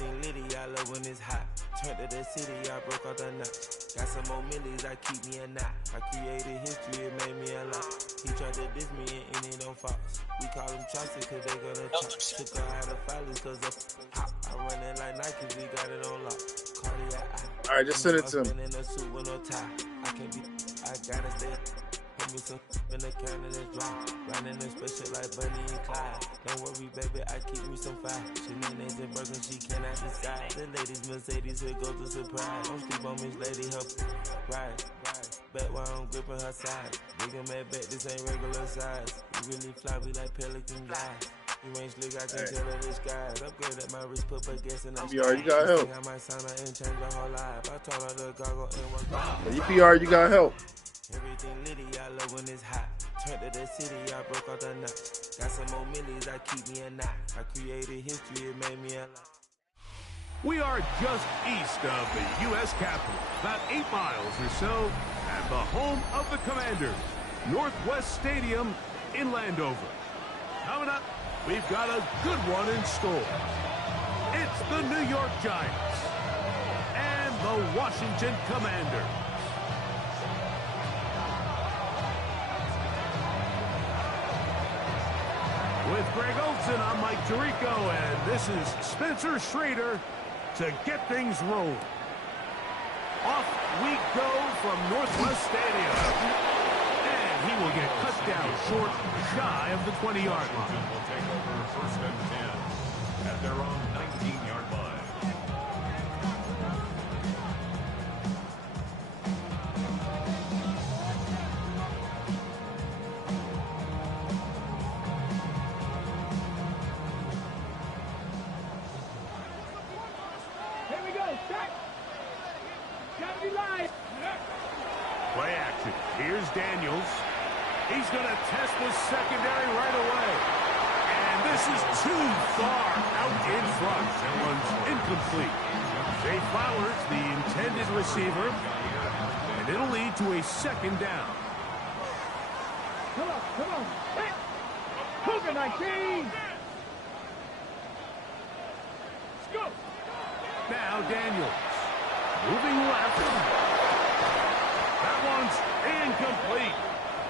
Everything litty, I love when it's hot. Turned to the city, I broke out the notch. Got some more millies, I keep me a knot. I created history, it made me a lot. He tried to diss me and it don't false. We call them chopsticks cause they gonna chop. Took her out of filers cause of hop. I run it like Nike, we got it on lock. Cardiac eye. Alright, just send it to him. In a suit with no tie. I can't be, I gotta stay. Hit me some in the can and it's dry. Riding in special like Bunny and Clyde. Don't worry, baby, I keep me some fire. Shenanigans and Birkin, she cannot decide. The ladies Mercedes, here go to surprise. Don't sleep on Miss Lady, her ride. Bet while I'm gripping her side. Big and mad bet, this ain't regular size. We really fly, we like pelican guys. You ain't slick, I can tell her the skies. Upgrade at my wrist, put a guess in the EPR, you got help. I might sign her and change her whole life. I told her to goggle and work out. EPR, you got help. Everything litty, I love when it's hot. Turned to the city, I broke out the notch. Got some more millies, I keep me a knot. I created history, it made me a lot. We are just east of the U.S. Capitol, about 8 miles or so, at the home of the Commanders, Northwest Stadium in Landover. Coming up, we've got a good one in store. It's the New York Giants and the Washington Commanders. With Greg Olson, I'm Mike Tirico, and this is Spencer Schrader to get things rolling. Off we go from Northwest Stadium. And he will get cut down short, shy of the 20-yard line. Will take over first and 10 at their own 19-yard line. Play action. Here's Daniels. He's going to test the secondary right away. And this is too far out in front. That one's incomplete. Zay Flowers, the intended receiver. And it'll lead to a second down. Come on. Hey! Cougar 19! Let's go! Now Daniels. Moving left. That one's incomplete.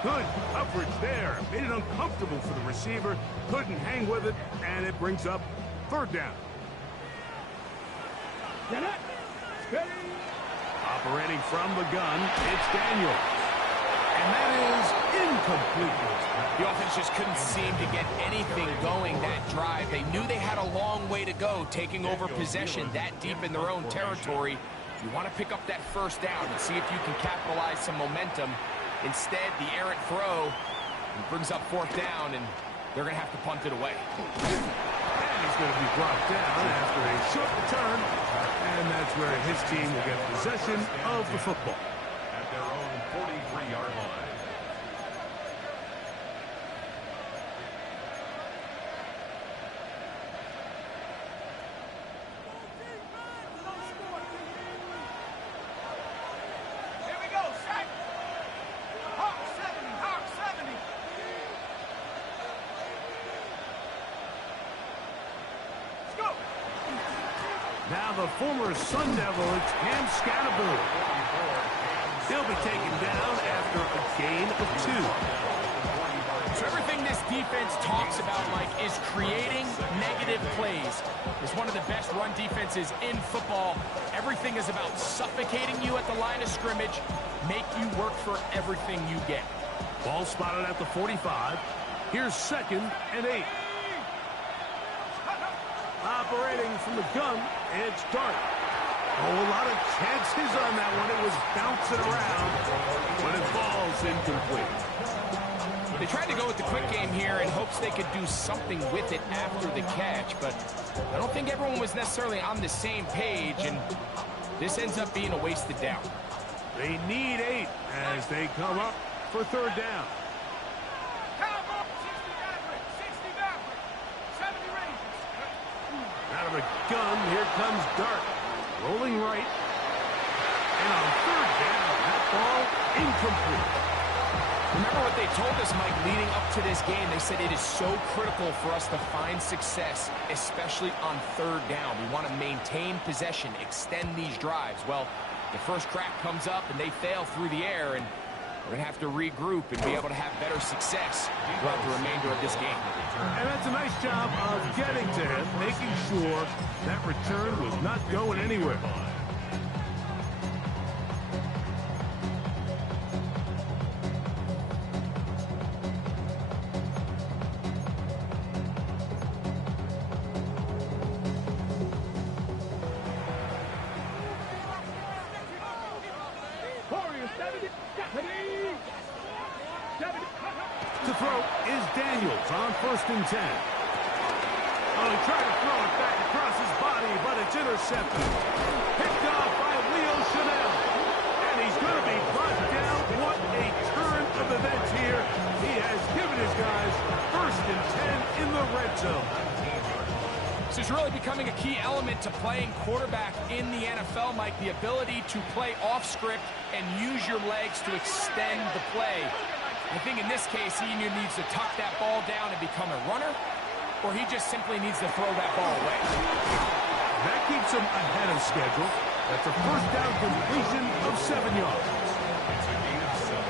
Good coverage there. Made it uncomfortable for the receiver. Couldn't hang with it, and it brings up third down. Operating from the gun, it's Daniels. And that is incomplete. The offense just couldn't seem to get anything going that drive. They knew they had a long way to go, taking over possession that deep in their own territory. You want to pick up that first down and see if you can capitalize some momentum. Instead, the errant throw brings up fourth down, and they're going to have to punt it away. And he's going to be brought down after a short return, and that's where his team will get possession of the football. At their own 43-yard line. Now the former Sun Devil, it's Cam Scatterbury. He'll be taken down after a gain of 2. So everything this defense talks about, Mike, is creating negative plays. It's one of the best run defenses in football. Everything is about suffocating you at the line of scrimmage, make you work for everything you get. Ball spotted at the 45. Here's second and 8. Operating from the gun, it's Dart. Oh, a lot of chances on that one. It was bouncing around, but it falls incomplete. They tried to go with the quick game here in hopes they could do something with it after the catch, but I don't think everyone was necessarily on the same page, and this ends up being a wasted down. They need 8 as they come up for third down. Out of the gun, here comes Dart. Rolling right. And on third down, that ball incomplete. Remember what they told us, Mike, leading up to this game. They said it is so critical for us to find success, especially on third down. We want to maintain possession, extend these drives. Well, the first crack comes up and they fail through the air, and we're going to have to regroup and be able to have better success throughout the remainder of this game. And that's a nice job of getting to him, making sure that return was not going anywhere. To throw is Daniels on 1st and 10. Oh, he tried to throw it back across his body, but it's intercepted. Picked off by Leo Chanel. And he's going to be brought down. What a turn of events here. He has given his guys 1st and 10 in the red zone. This is really becoming a key element to playing quarterback in the NFL, Mike, the ability to play off script and use your legs to extend the play. I think in this case, he either needs to tuck that ball down and become a runner, or he just simply needs to throw that ball away. That keeps him ahead of schedule. That's a 1st down completion of 7 yards. It's a gain of 7.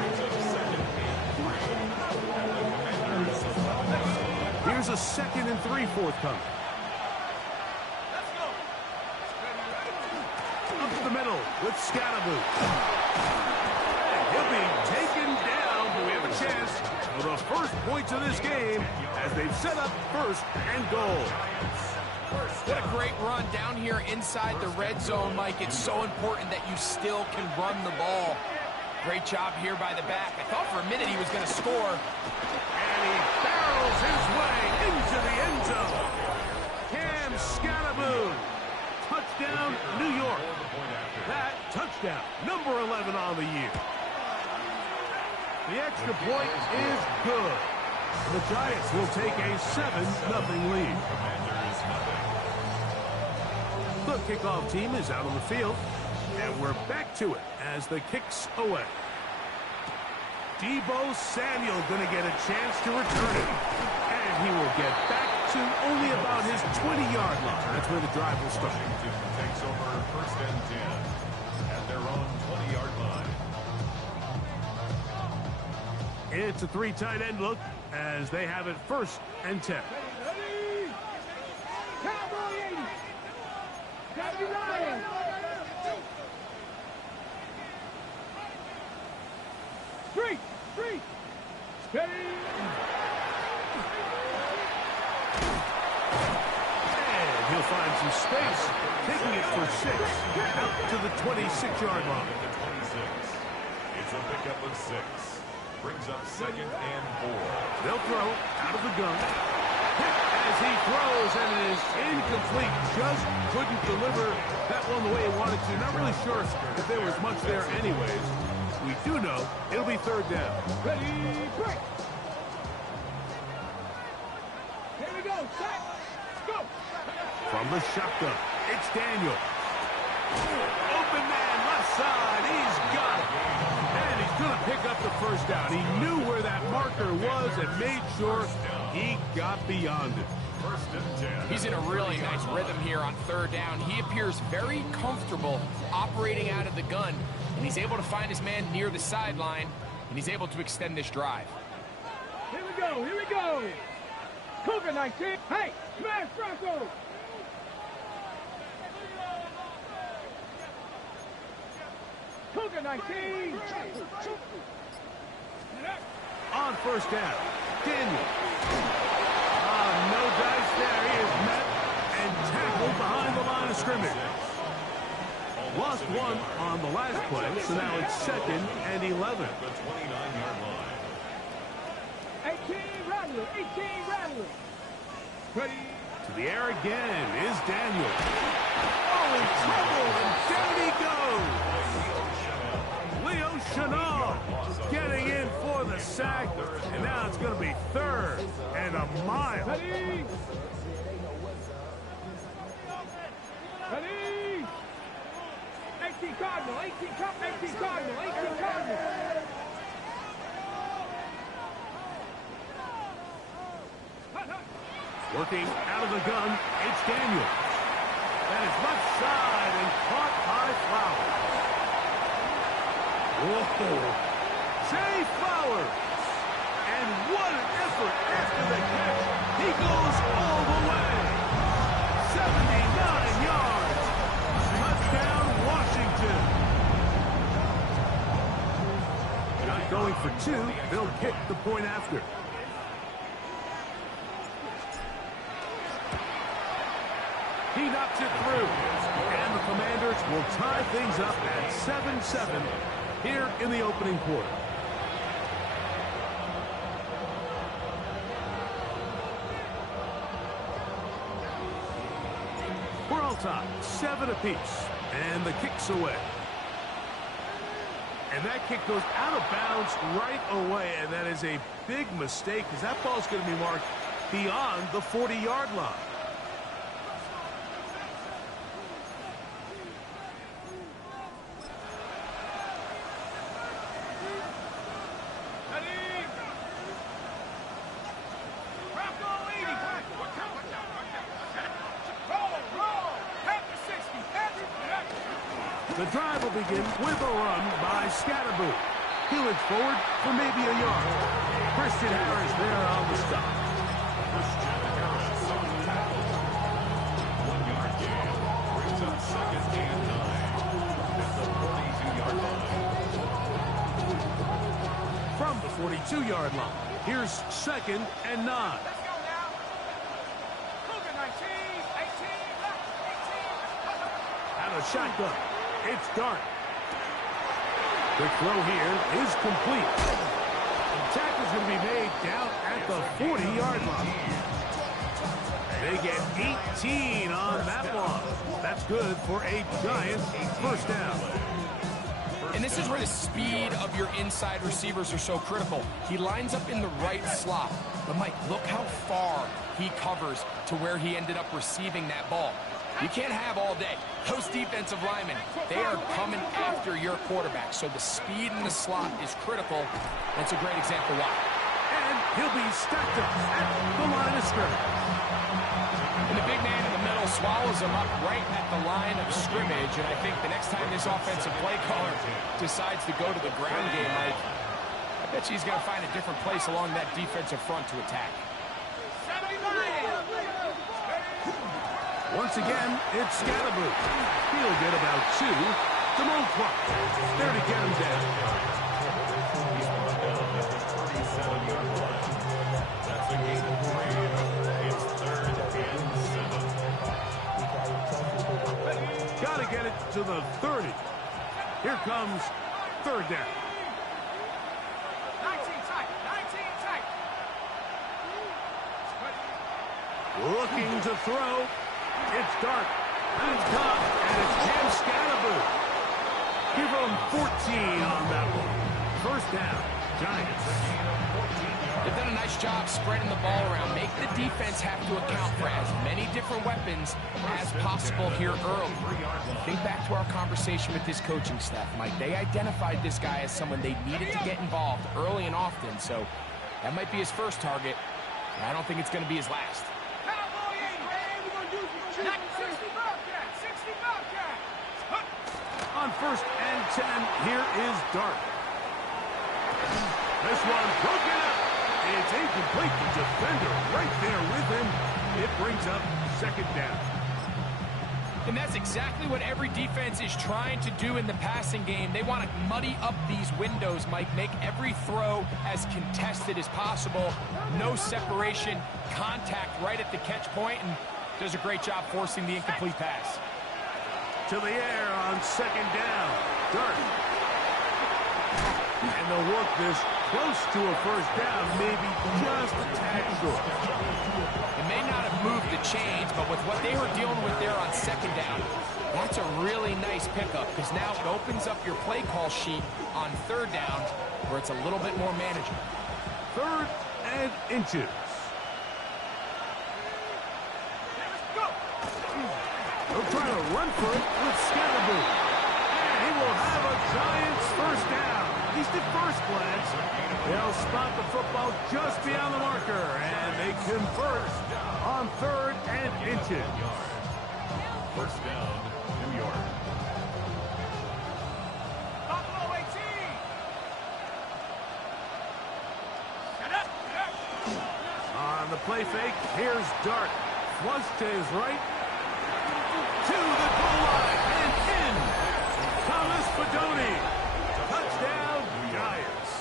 Brings up 2nd and 3. Here's a 2nd and 3 forthcoming. Up the middle with Scatterboot. He'll be taken down, but we have a chance for the first points of this game as they've set up 1st and goal. What a great run down here inside the red zone, Mike. It's so important that you still can run the ball. Great job here by the back. I thought for a minute he was going to score. And he barrels his way into the end zone. Cam Scatterboot. Touchdown, New York. That touchdown, number 11 on the year. The extra point is good. The Giants will take a 7-0 lead. The kickoff team is out on the field, and we're back to it as the kick's away. Deebo Samuel going to get a chance to return it, and he will get back to only about his 20-yard line. That's where the drive will start. Takes over 1st and 10 at their own 20-yard line. It's a 3 tight end look as they have it 1st and 10. Cowboy 80. Gotta be Ryan. Three. Steady. And he'll find some space, taking it for 6, out to the 26-yard line. The 26. It's a pickup of 6. Brings up 2nd and 4. They'll throw out of the gun. Hit as he throws, and it is incomplete. Just couldn't deliver that one the way he wanted to. Not really sure if there was much there anyways. We do know it'll be 3rd down. Ready, break. Here we go, sack. Go. From the shotgun, it's Daniel. Open man, left side. He's got it. And he's going to pick up the 1st down. He knew where that marker was and made sure he got beyond it. 1st and 10. He's in a really nice rhythm here on 3rd down. He appears very comfortable operating out of the gun, and he's able to find his man near the sideline, and he's able to extend this drive. Here we go. Cougar 19. Hey, smash Bronco. Cougar 19. On 1st down, Daniel. No dice there. He is met and tackled behind the line of scrimmage. Lost 1 on the last play, so now it's 2nd and 11. The 29-yard line. 18 Rattler. Ready. To the air again is Daniel. Oh, in trouble, and down he goes. Leo Chanel getting in for the sack, and now it's going to be 3rd and a mile. Ready. 18 Cardinal. Working out of the gun, it's Daniel. That is left side and caught by Flowers. Whoa. Jay Flowers. And what an effort after the catch. He goes all the way. 79 yards. Touchdown, Washington. Not going for two. They'll kick the point after. He knocks it through. And the Commanders will tie things up at 7-7 here in the opening quarter. We're all tied, 7 apiece. And the kick's away. And that kick goes out of bounds right away. And that is a big mistake because that ball's going to be marked beyond the 40-yard line. The drive will begin with a run by Scatterboo. He looks forward for maybe a yard. Christian Harris there on the stop. Christian Harris on the tackle. 1-yard gain. Brings up 2nd and 9 at the 42-yard line. From the 42-yard line, here's 2nd and 9. Let's go now. Cougar 19, 18, left, 18. And a shotgun. It's Dart. The throw here is complete. The tackle's going to be made down at the 40-yard line. They get 18 on that one. That's good for a giant first down. And this is where the speed of your inside receivers are so critical. He lines up in the right slot. But, Mike, look how far he covers to where he ended up receiving that ball. You can't have all day. Those defensive linemen, they are coming after your quarterback. So the speed in the slot is critical. That's a great example why. And he'll be stacked up at the line of scrimmage. And the big man in the middle swallows him up right at the line of scrimmage. And I think the next time this offensive play caller decides to go to the ground game, Mike, I bet you he's going to find a different place along that defensive front to attack. Once again, it's Scatterboo. He'll get about 2. The move clock. There to get him down. He's brought down at the 37-yard line. That's a gain of 3. It's 3rd and 7. Got to get it to the 30. Here comes 3rd down. 19 tight, 19 tight. Looking to throw. It's Dart. And it's caught. And it's Jim Scatterboo. Give him 14 on that one. First down. Giants. They've done a nice job spreading the ball around. Make the defense have to account for as many different weapons as possible here early. Think back to our conversation with this coaching staff, Mike. They identified this guy as someone they needed to get involved early and often. So that might be his first target. I don't think it's going to be his last. On 1st and 10, here is Dart. This one broken up. It's incomplete. The defender right there with him. It brings up 2nd down. And that's exactly what every defense is trying to do in the passing game. They want to muddy up these windows, Mike. Make every throw as contested as possible. No separation, contact right at the catch point, and does a great job forcing the incomplete pass. To the air on 2nd down. Dart. And they'll work this close to a first down, maybe just a tad short. It may not have moved the chains, but with what they were dealing with there on 2nd down, that's a really nice pickup because now it opens up your play call sheet on 3rd down where it's a little bit more manageable. 3rd and inches. They'll try to run for it with Scatterboo. And he will have a Giants first down. At least at first glance, they'll spot the football just beyond the marker, and they convert on 3rd and inches. First down, New York. On the play fake, here's Dart. Flush to his right. To the goal line and in. Thomas Fedoni. Touchdown, Giants.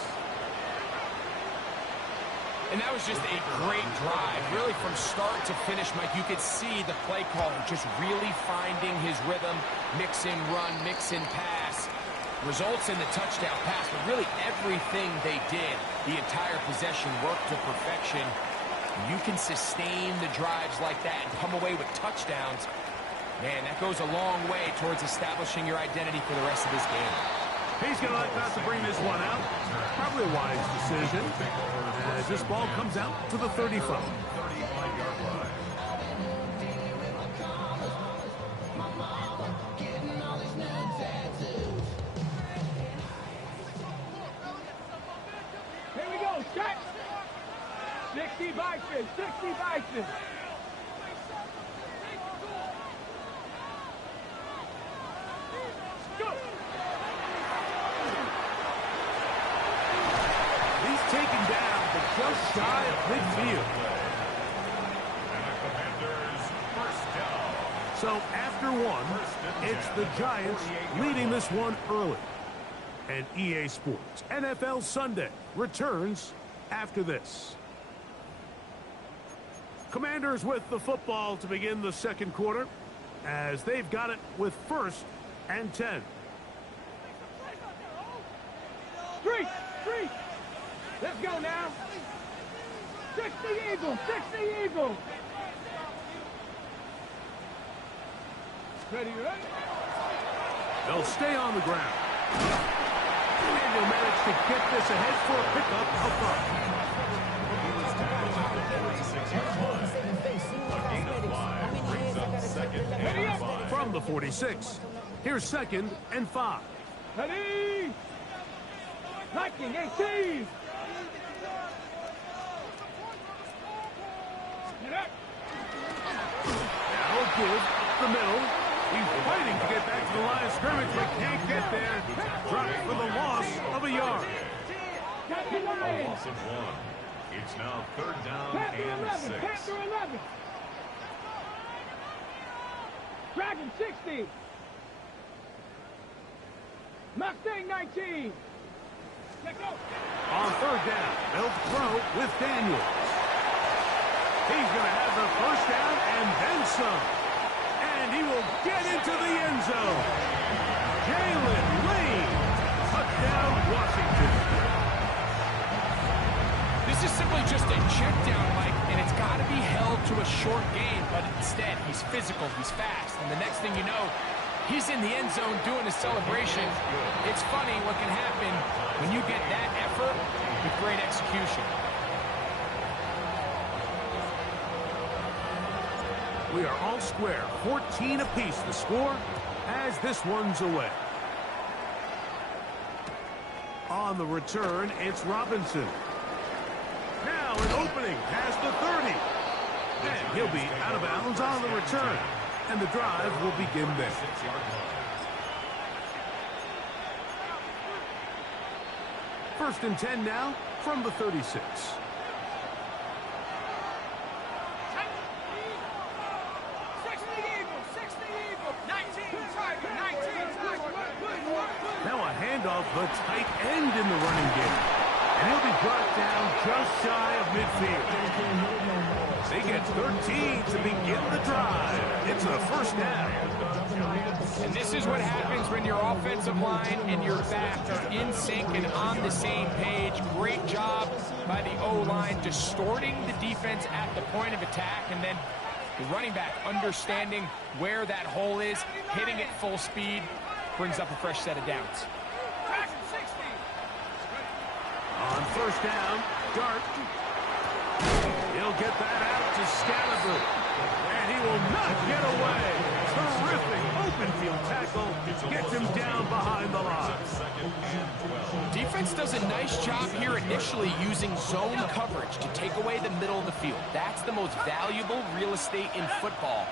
And that was just a great drive. Really from start to finish, Mike, you could see the play caller just really finding his rhythm. Mix and run, mix and pass. Results in the touchdown pass, but really everything they did, the entire possession worked to perfection. You can sustain the drives like that and come away with touchdowns. Man, that goes a long way towards establishing your identity for the rest of this game. He's going to like not to bring this one out. Probably a wise decision as this ball comes out to the 35. 35-yard line. Here we go, set. 60 Bison, 60 Bison. Go. He's taken down, but just shy of midfield. And the Commanders, first down. So after one, it's the Giants leading this one early. And EA Sports NFL Sunday returns after this. Commanders with the football to begin the second quarter as they've got it with 1st and 10. Three. Let's go now. 60 Eagles, 60 Eagles. Ready? They'll stay on the ground. And they'll manage to get this ahead for a pickup of 5. He was tackled at the 46-yard line. A gain of 5 brings up second and 5. From the 46, here's 2nd and 5. Ready? Lightning, 18. Now give up the middle. He's fighting to get back to the line of scrimmage, but can't get there. Dropped for the loss of a yard. A loss of 1. It's now 3rd down and 6. Panther 11. Dragon 60. Mustang 19. Let's go. On 3rd down, they'll throw with Daniels. He's going to have the first down and then some. And he will get into the end zone. Jalen Lane. Touchdown, Washington. This is simply just a check down, Mike, and it's got to be held to a short gain, but instead he's physical, he's fast, and the next thing you know, he's in the end zone doing a celebration. It's funny what can happen when you get that effort with great execution. We are all square, 14 apiece the score as this one's away. On the return, it's Robinson. Now an opening past the 30. And he'll be out of bounds on the return. And the drive will begin there. 6-yard line. 1st and 10 now from the 36. Now a handoff, the tight end in the running game. And he'll be brought down just shy of midfield. They get 13 to begin the drive. It's a first down. And this is what happens when your offensive line and your back are in sync and on the same page. Great job by the O-line distorting the defense at the point of attack, and then the running back understanding where that hole is, hitting it full speed, brings up a fresh set of downs. On first down, Dart. He'll get that out to Scalaboo. And he will not get away. Terrific open field tackle. Gets him down behind the line. Defense does a nice job here initially using zone coverage to take away the middle of the field. That's the most valuable real estate in football.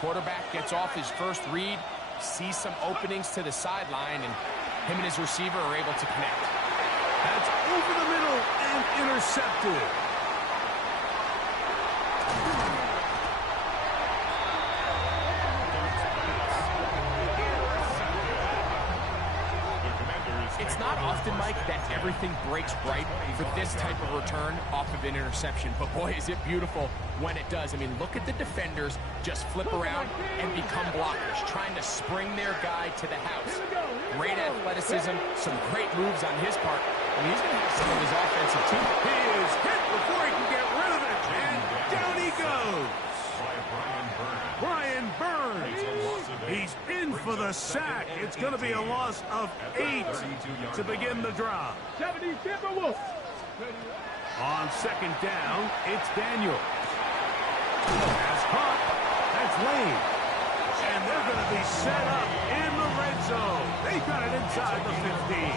Quarterback gets off his first read, sees some openings to the sideline, and him and his receiver are able to connect. That's over the middle and intercepted. It's not often, Mike, that everything breaks right for this type of return off of an interception. But boy, is it beautiful when it does. I mean, look at the defenders just flip around and become blockers, trying to spring their guy to the house. Great athleticism, some great moves on his part. I mean, he's going to have some of his offensive team. He is hit before he can get rid of it. And down he goes. Brian Burns. He's in for the sack. It's going to be a loss of 8 to begin the drive. 70 Timberwolves. On second down, it's Daniel. As caught, that's Lane. And they're going to be set up in the red zone. They got it inside the 15.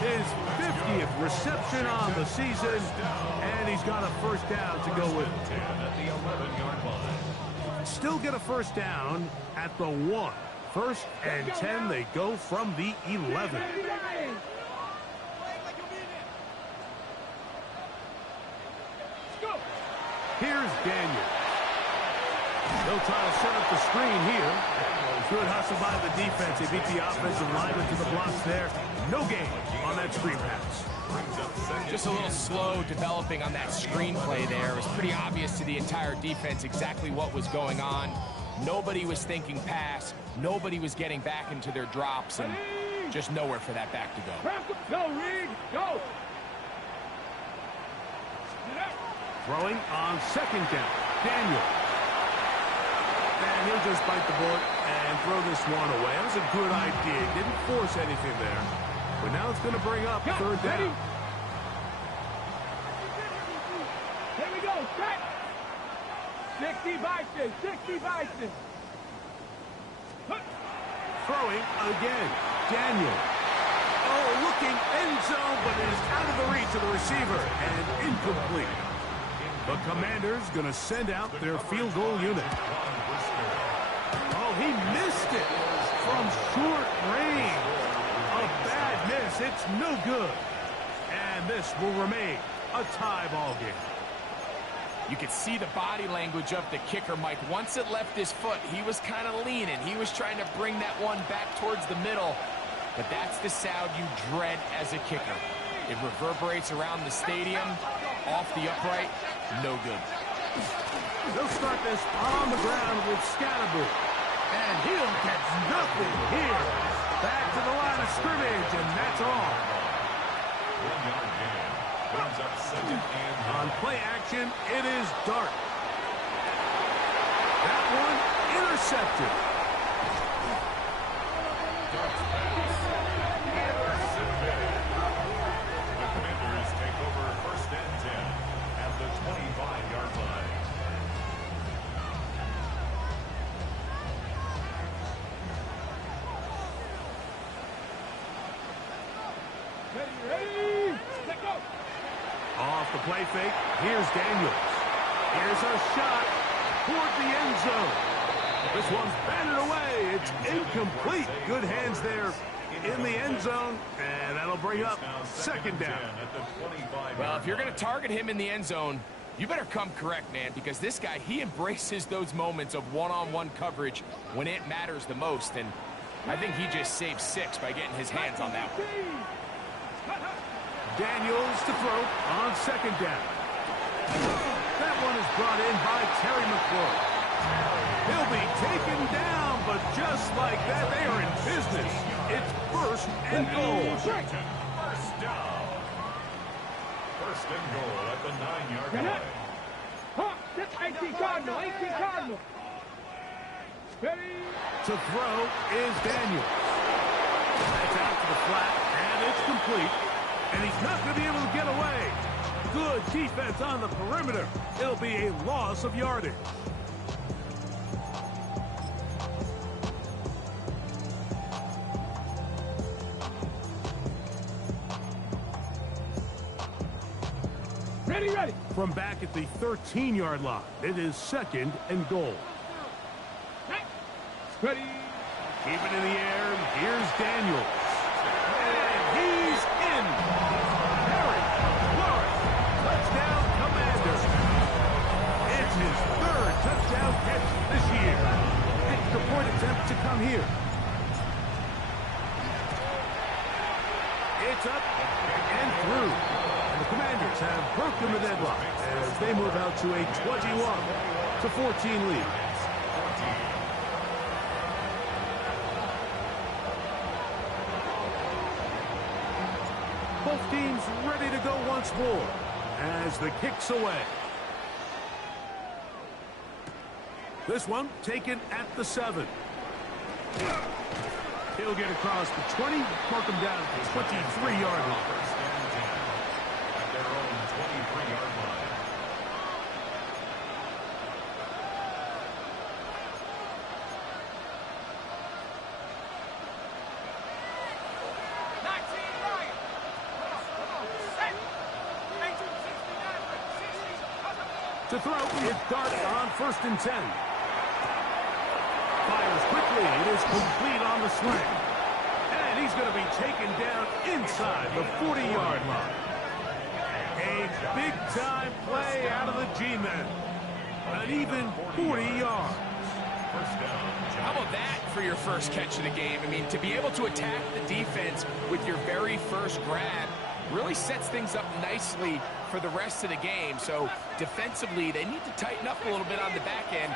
His 50th reception on the season, and he's got a first down to go with it. Still get a first down at the 1. First and 10, they go from the 11. Here's Daniel. They'll try to set up the screen here. Good hustle by the defense. They beat the offensive lineman to the blocks there. No gain on that screen pass. Just a little slow developing on that screenplay there. It was pretty obvious to the entire defense exactly what was going on. Nobody was thinking pass. Nobody was getting back into their drops, and just nowhere for that back to go. Go, Reed, go. Throwing on second down. Daniel. And he'll just bite the bullet and throw this one away. That was a good idea. Didn't force anything there. But now it's going to bring up third down. Here we go, set. 60 Bison, 60 Bison. Throwing again. Daniel. Oh, looking end zone, but it is out of the reach of the receiver and incomplete. The Commanders going to send out their field goal unit. Oh, he missed it from short range. A bad miss. It's no good. And this will remain a tie ball game. You could see the body language of the kicker, Mike. Once it left his foot, he was kind of leaning. He was trying to bring that one back towards the middle. But that's the sound you dread as a kicker. It reverberates around the stadium, off the upright, no good. They'll start this on the ground with Scatterboot. And he'll get nothing here. Back to the line of scrimmage, and that's all. 1 yard gain. Brings up second and On play action, it is Dart. That one intercepted. The Commanders take over first and 10 at the 25-yard line. Ready, let go. Off the play fake, here's Daniels. Here's a shot toward the end zone. This one's batted away. It's incomplete. Good hands there in the end zone, and that'll bring up second down. Well, if you're going to target him in the end zone, you better come correct, man, because this guy, he embraces those moments of one-on-one coverage when it matters the most, and I think he just saved 6 by getting his hands on that one. Daniels to throw on second down. That one is brought in by Terry McClure. He'll be taken down, but just like that, they are in business. It's first and goal. First down. First and goal at the 9-yard line. 18 Cardinal, 18 Cardinal. Ready. To throw is Daniel. That's out to the flat, and it's complete. And he's not going to be able to get away. Good defense on the perimeter. It'll be a loss of yardage. Ready. From back at the 13-yard line, it is 2nd and goal. Ready. Keep it in the air. Here's Daniels. And he's in. Harry Flores. Touchdown, Commanders. It's his 3rd touchdown catch this year. Extra point attempt to come here. It's up and through. And the Commanders have broken the deadlock as they move out to a 21-14 lead. Both teams ready to go once more as the kick's away. This one taken at the 7. He'll get across the 20, mark him down at the 23-yard line. First down and 10 at their own 23-yard line. To throw, it's Dart on 1st and 10. Fires quickly. It is complete on the slant. And he's going to be taken down inside the 40-yard line. A big-time play out of the G-men. An even 40 yards. First down. How about that for your first catch of the game? I mean, to be able to attack the defense with your very first grab really sets things up nicely for the rest of the game. So defensively, they need to tighten up a little bit on the back end,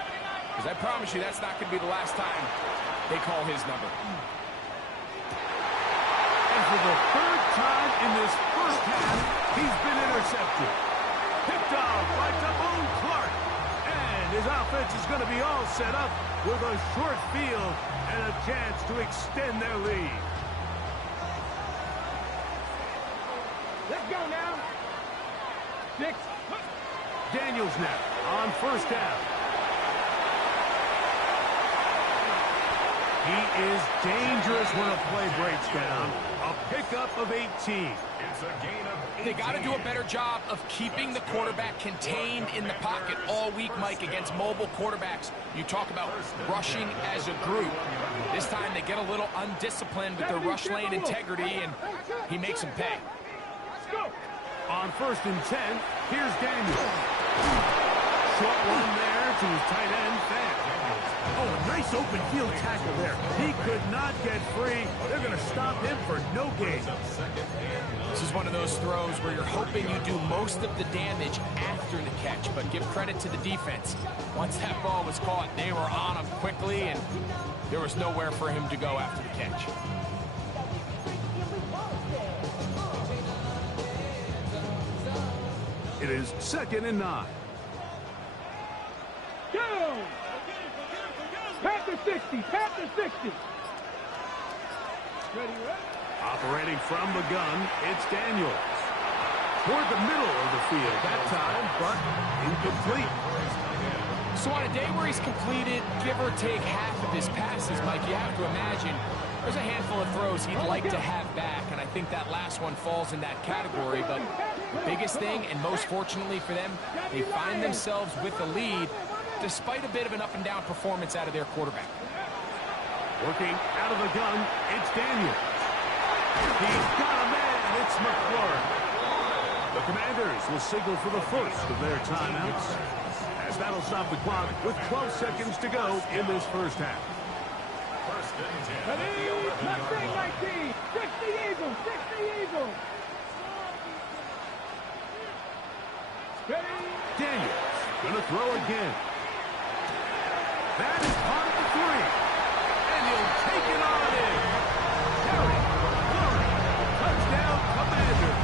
because I promise you that's not going to be the last time they call his number. And for the 3rd time in this first half, he's been intercepted. Picked off by Damone Clark. And his offense is going to be all set up with a short field and a chance to extend their lead. Let's go now. 6. Daniels now on 1st down. He is dangerous when a play breaks down. A pickup of 18. It's a gain of 18. They got to do a better job of keeping the quarterback contained in the pocket all week, Mike, against mobile quarterbacks. You talk about rushing as a group. This time they get a little undisciplined with their rush lane integrity, and he makes them pay. On 1st and 10, here's Daniels. Short one there to his tight end, Fan. Oh, a nice open field tackle there. He could not get free. They're going to stop him for no gain. This is one of those throws where you're hoping you do most of the damage after the catch, but give credit to the defense. Once that ball was caught, they were on him quickly, and there was nowhere for him to go after the catch. It is 2nd and 9. Go! Panther 60. Panther 60. Ready? Operating from the gun, it's Daniels. Toward the middle of the field that time, but incomplete. So on a day where he's completed, give or take half of his passes, Mike, you have to imagine there's a handful of throws he'd like to have back, and I think that last one falls in that category. But the biggest thing, and most fortunately for them, they find themselves with the lead despite a bit of an up-and-down performance out of their quarterback. Working out of the gun, it's Daniels. He's got a man, it's McLaurin. The Commanders will signal for the first of their timeouts, as that'll stop the clock with 12 seconds to go in this first half. First and 10. Ready? Mustang 19. 60 Eagles. 60 Eagles. Ready? Daniels gonna throw again. That is part of the 3. And he'll take it on in. Harry Flores. Touchdown, Commanders.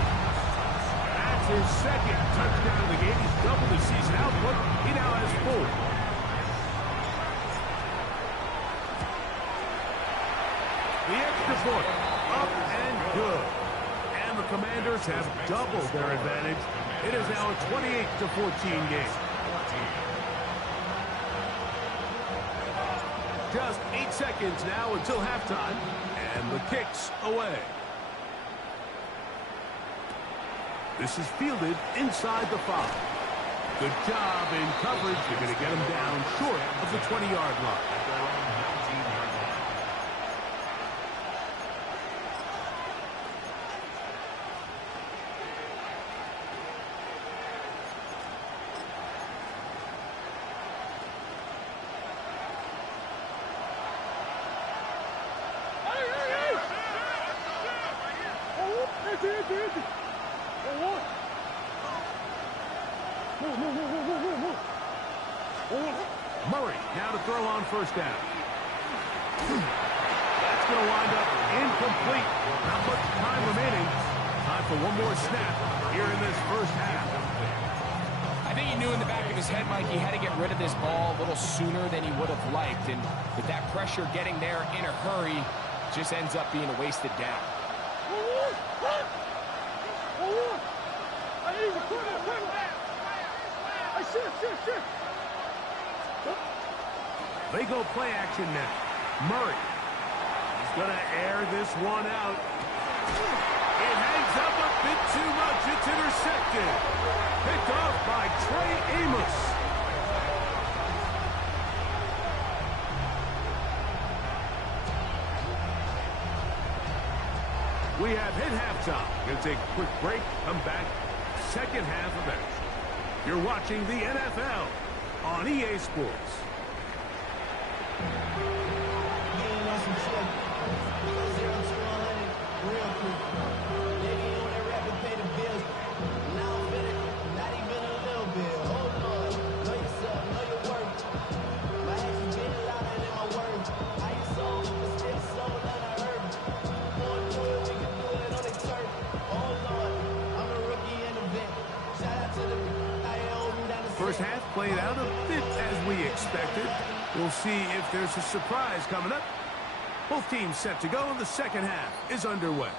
That's his 2nd touchdown of the game. He's doubled his season output. He now has 4. The extra point, up and good. And the Commanders have doubled their advantage It is now a 28-14 game. Just 8 seconds now until halftime, and the kick's away. This is fielded inside the 5. Good job in coverage. You're going to get him down short of the 20-yard line. Murray now to throw on first down. That's going to wind up incomplete. Not much time remaining. Time for one more snap here in this first half. I think he knew in the back of his head, Mike, he had to get rid of this ball a little sooner than he would have liked. And with that pressure getting there in a hurry, just ends up being a wasted down. They go play action now. Murray. He's going to air this one out. It hangs up a bit too much. It's intercepted. Picked off by Trey Amos. We have hit halftime. Going to take a quick break. Come back. Second half of action. You're watching the NFL on EA Sports. First half played out a bit as we expected. We'll see if there's a surprise coming up. Both teams set to go, and the second half is underway.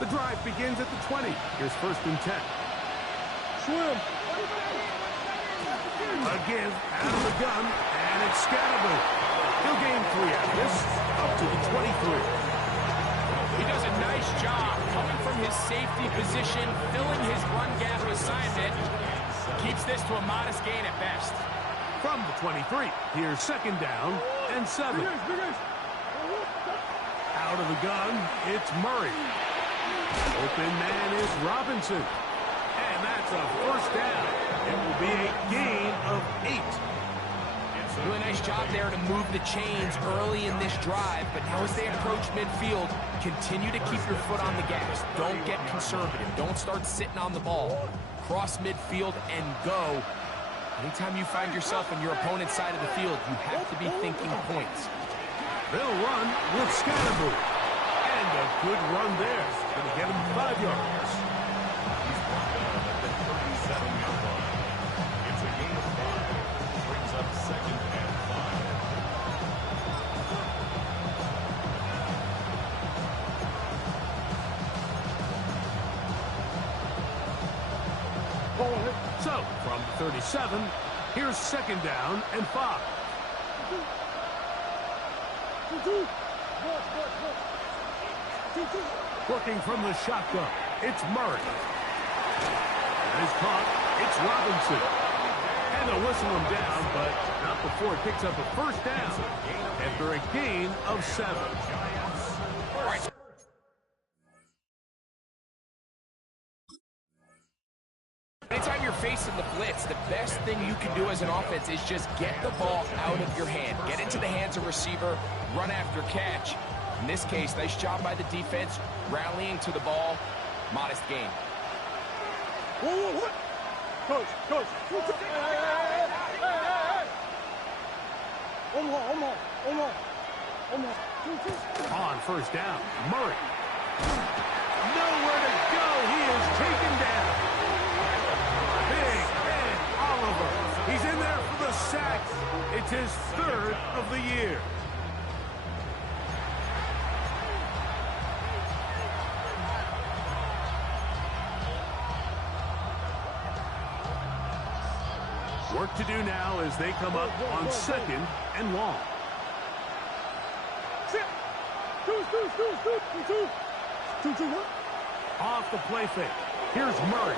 The drive begins at the 20. Here's first and 10. Swim. A give out of the gun, and it's Scatterbo. He'll gain 3 out of this, up to the 23. He does a nice job coming from his safety position, filling his run gap assignment. Keeps this to a modest gain at best. From the 23, here's second down and 7. Out of the gun, it's Murray. Open man is Robinson. And that's a first down. It will be a gain of 8. Doing a nice job there to move the chains early in this drive, but now as they approach midfield, continue to keep your foot on the gas. Don't get conservative. Don't start sitting on the ball. Cross midfield and go. Anytime you find yourself on your opponent's side of the field, you have to be thinking points. They'll run with Scatterbo. And a good run there. Going to get him 5 yards. He's brought down at the 37-yard line. It's a gain of 5. Brings up second and 5. So, from the 37, here's second down and 5. Working from the shotgun, it's Murray. And it's caught, it's Robinson. And they'll whistle him down, but not before it picks up a first down after a gain of 7. All right. Anytime you're facing the blitz, the best thing you can do as an offense is just get the ball out of your hand. Get into the hands of receiver, run after catch. In this case, nice job by the defense, rallying to the ball. Modest gain. What? Coach. On first down, Murray. Nowhere to go. He is taken down. Big Ben Oliver. He's in there for the sack. It's his third of the year. Work to do now as they come up on 2nd and long. Off the play fake. Here's Murray.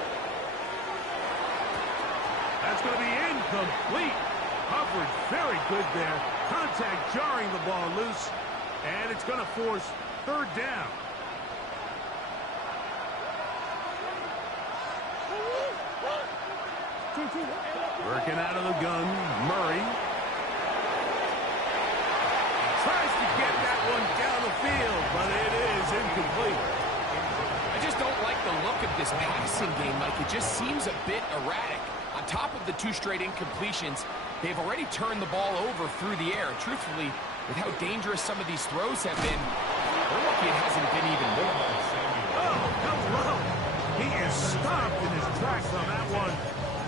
That's going to be incomplete. Coverage very good there. Contact jarring the ball loose. And it's going to force 3rd down. Working out of the gun, Murray. Tries to get that one down the field, but it is incomplete. I just don't like the look of this passing game, Mike. It just seems a bit erratic. On top of the 2 straight incompletions, they've already turned the ball over through the air. Truthfully, with how dangerous some of these throws have been, we're lucky it hasn't been even more. Oh, hello. He is stopped in his tracks on that one.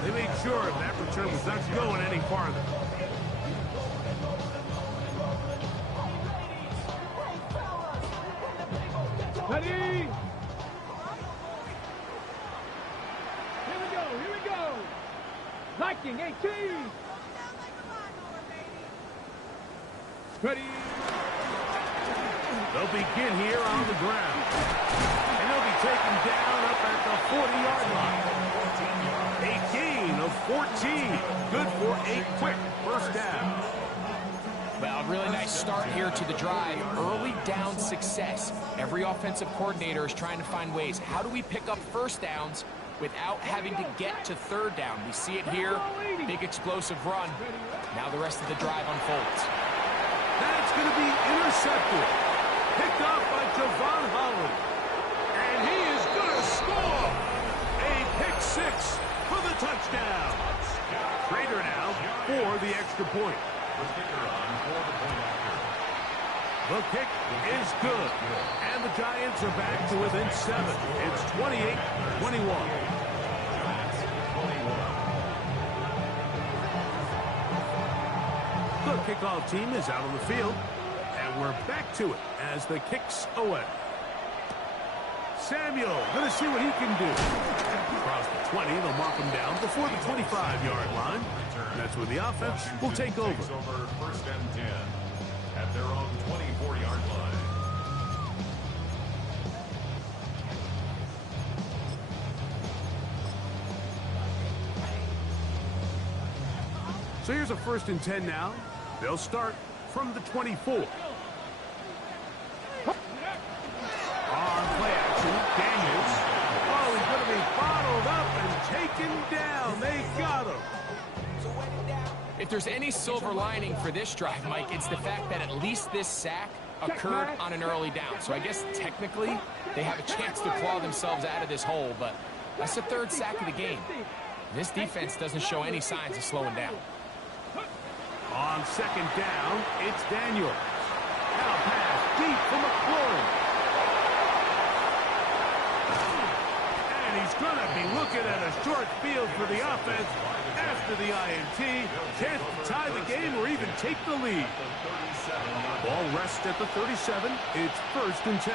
They made sure that return was not going any farther. Ready? Here we go. Liking 18. Ready? They'll begin here on the ground. And they'll be taken down up at the 40-yard line. A gain of 14. Good for a quick first down. Well, a really nice start here to the drive. Early down success. Every offensive coordinator is trying to find ways. How do we pick up first downs without having to get to 3rd down? We see it here. Big explosive run. Now the rest of the drive unfolds. That's going to be intercepted. Picked off by Javon Holland. And he is going to score. A pick 6 for the touchdown. Trader now for the extra point. The kick is good. And the Giants are back to within 7. It's 28-21. The kickoff team is out on the field. And we're back to it as the kick's away. Samuel going to see what he can do. Across the 20, they'll mark him down before the 25-yard line. That's where the offense will take over. First and 10 at their own 24-yard line. So here's a 1st and 10 now. They'll start from the 24. On play action, Daniels. Oh, he's going to be bottled up and taken down. They got him. If there's any silver lining for this drive, Mike, it's the fact that at least this sack occurred on an early down. So I guess technically they have a chance to claw themselves out of this hole, but that's the 3rd sack of the game. This defense doesn't show any signs of slowing down. On 2nd down, it's Daniels. Now pass deep for McLaurin. And he's going to be looking at a short field for the offense after the INT. Chance to tie the game or even take the lead. Ball rests at the 37. It's 1st and 10.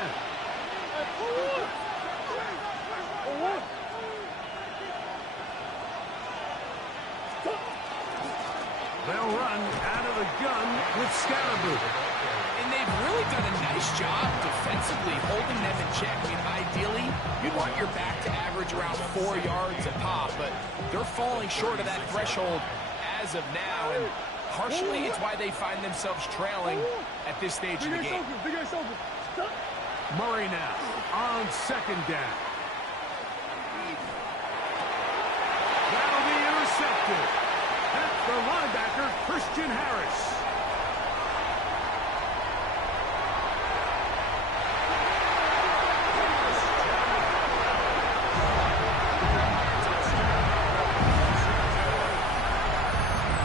They'll run out of the gun with Scalaboo. And they've really done a nice job defensively holding them in check. I mean, ideally, you'd want your back to average around 4 yards a pop, but they're falling short of that threshold as of now, and partially it's why they find themselves trailing at this stage of the game. Murray now on 2nd down. That'll be intercepted. That's the linebacker, Christian Harris.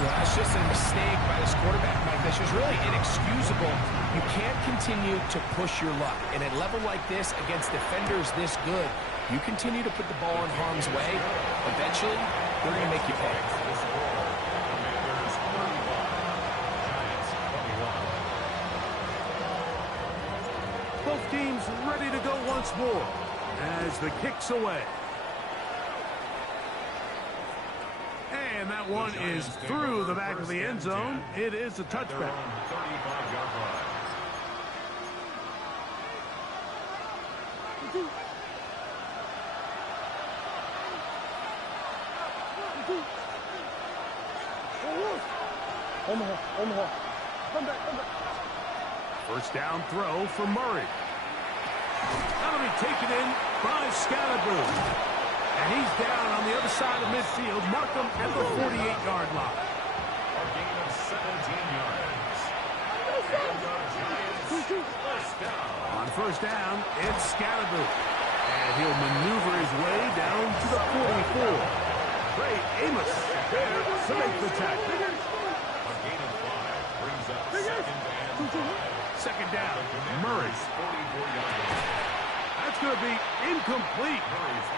That's just a mistake by this quarterback, Mike. That's just really inexcusable. You can't continue to push your luck. And at a level like this, against defenders this good, you continue to put the ball in harm's way, eventually, they're going to make you pay. Both teams ready to go once more as the kick's away. And that one is through the back of the end zone. It is a touchback. 35-yard line. Omaha. Come back. First down throw for Murray. That'll be taken in by Scalaboo. And he's down on the other side of midfield. Mark him at the 48-yard line. A gain of 17 yards. And the Giants first down. On first down, it's Scalaboo. And he'll maneuver his way down to the 44. Trey Amos there to make the tackle. A gain of 5 brings up Second down, Murray. 44-yard line. That's going to be incomplete.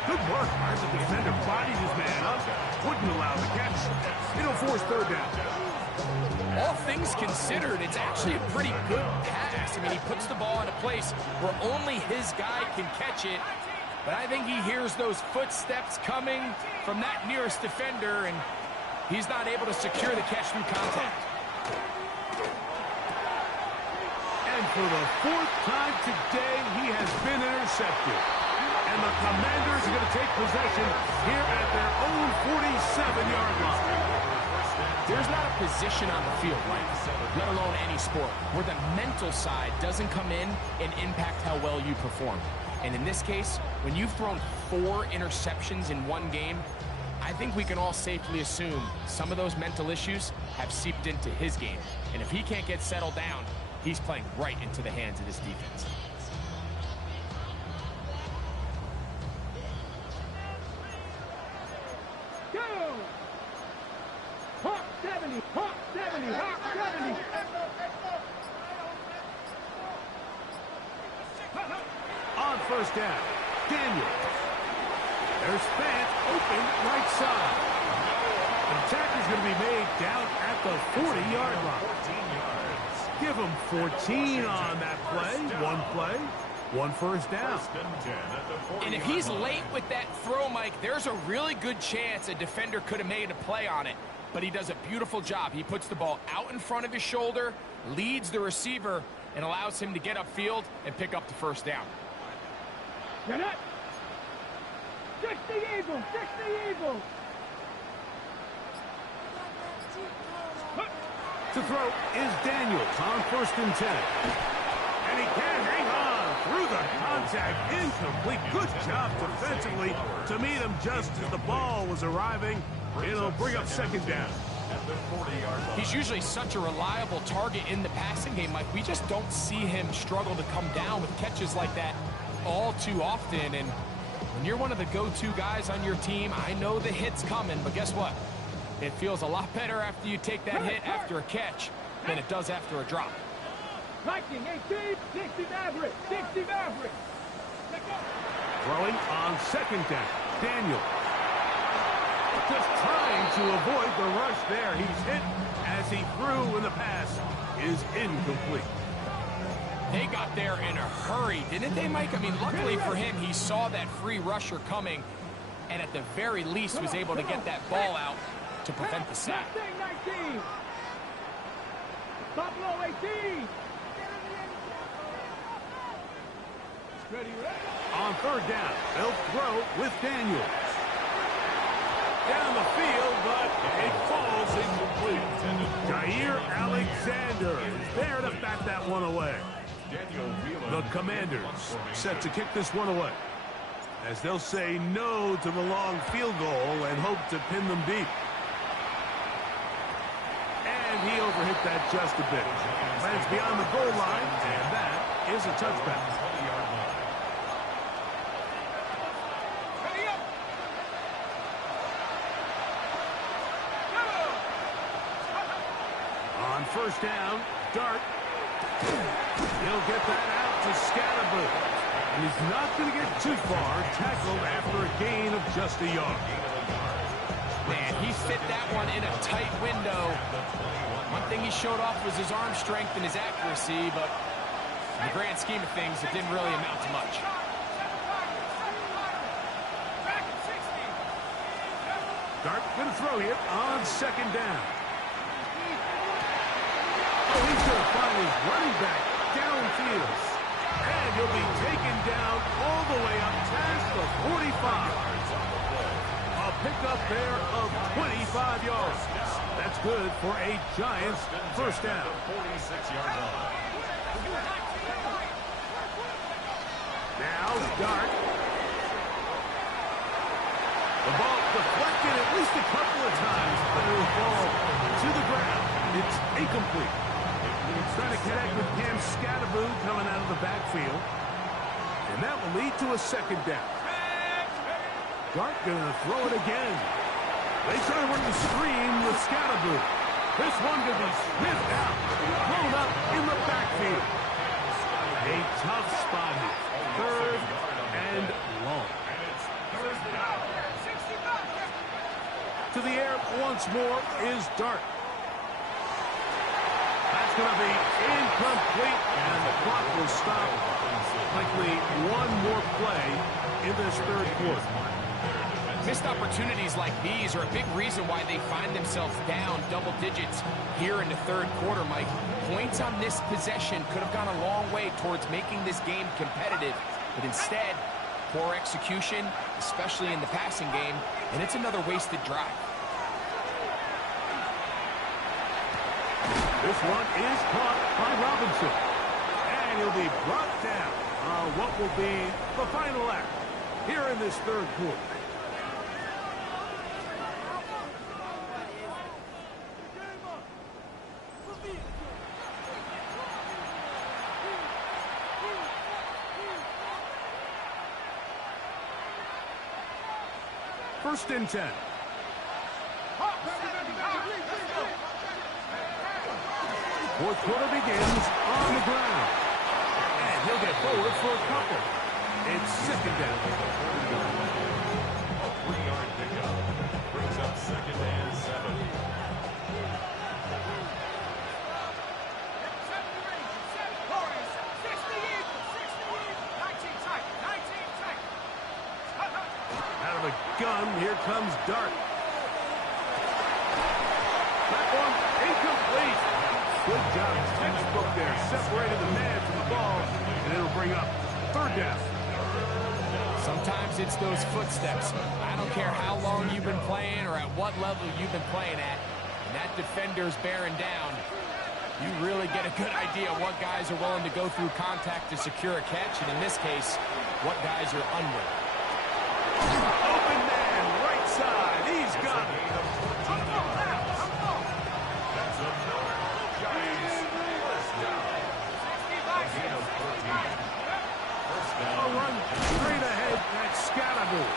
Good work as the defender bodied his man up. Wouldn't allow the catch. It'll force third down. All things considered, it's actually a pretty good pass. I mean, he puts the ball in a place where only his guy can catch it. But I think he hears those footsteps coming from that nearest defender, and he's not able to secure the catch through contact. And for the fourth time today, he has been intercepted. And the Commanders are going to take possession here at their own 47-yard line. There's not a position on the field, Mike, let alone any sport, where the mental side doesn't come in and impact how well you perform. And in this case, when you've thrown 4 interceptions in one game, I think we can all safely assume some of those mental issues have seeped into his game. And if he can't get settled down, he's playing right into the hands of this defense. Go! Hawk 70, Hawk 70, Hawk 70. On first down, Daniel. There's Fant open right side. The attack is going to be made down at the 40-yard line. 14 yards. Give him 14 on that play. One first down. First and 10 at the 40-yard And if he's line. late with that throw, Mike, there's a really good chance a defender could have made a play on it. But he does a beautiful job. He puts the ball out in front of his shoulder, leads the receiver, and allows him to get upfield and pick up the first down. Get up! 60 Eagles, 60 Eagles. To throw is Daniels on first and 10. And he can hang on through the contact. Incomplete. Good job defensively to meet him just as the ball was arriving. It'll bring up second down. At the 40-yard line. He's usually such a reliable target in the passing game, Mike. We just don't see him struggle to come down with catches like that all too often. And when you're one of the go-to guys on your team, I know the hit's coming, but guess what? It feels a lot better after you take that hit after a catch than it does after a drop. Viking 18, 60 Maverick, 60 Maverick. Throwing on second down. Daniel. Just trying to avoid the rush there. He's hit as he threw, and the pass is incomplete. They got there in a hurry, didn't they, Mike? I mean, luckily for him, he saw that free rusher coming, and at the very least was able to get that ball out to prevent the sack. Mustang 19. Buffalo 18. Ready, ready. On third down, they'll throw with Daniels. Down the field, but it falls incomplete. Jair Alexander is there to bat that one away. The Commanders set to kick this one away, as they'll say no to the long field goal and hope to pin them deep. And he overhit that just a bit. Lands beyond the goal line, and that is a touchback. On first down, Dart. He'll get that out to Scalaboo. And he's not going to get too far, tackled after a gain of just a yard. Man, he fit that one in a tight window. One thing he showed off was his arm strength and his accuracy, but In the grand scheme of things, it didn't really amount to much. Dart going to throw here on second down. Oh, he's going to find his running back downfield. And he'll be taken down all the way up past the 45. A pickup there of 25 yards. That's good for a Giants first down. 46-yard line. Now Dart. The ball deflected at least a couple of times, but it will fall to the ground. It's incomplete. He's trying to connect with Cam Scatterboot coming out of the backfield. And that will lead to a second down. Dart going to throw it again. They try to run the screen with Scatterboot. This one going to be sniffed out, blown up in the backfield. A tough spot here. Third and long. To the air once more is Dart. That's going to be incomplete, and the clock will stop. Likely one more play in this third quarter. Missed opportunities like these are a big reason why they find themselves down double digits here in the third quarter, Mike. Points on this possession could have gone a long way towards making this game competitive, but instead, poor execution, especially in the passing game, and it's another wasted drive. This one is caught by Robinson, and he'll be brought down on what will be the final act here in this third quarter. First and 10. Fourth quarter begins on the ground. And he'll get forward for a couple. It's second down. A 3-yard pickup. Brings up second and 7. Out of the gun, here comes Dart. That one incomplete. Good job, textbook there. Separated the man from the ball, and it'll bring up third down. Sometimes it's those footsteps. I don't care how long you've been playing or at what level you've been playing at. When that defender's bearing down, you really get a good idea of what guys are willing to go through contact to secure a catch, and in this case, what guys are unwilling. Open man, right side. He's got it. That's another Giants first down. First A down. run straight ahead at Scatterboot.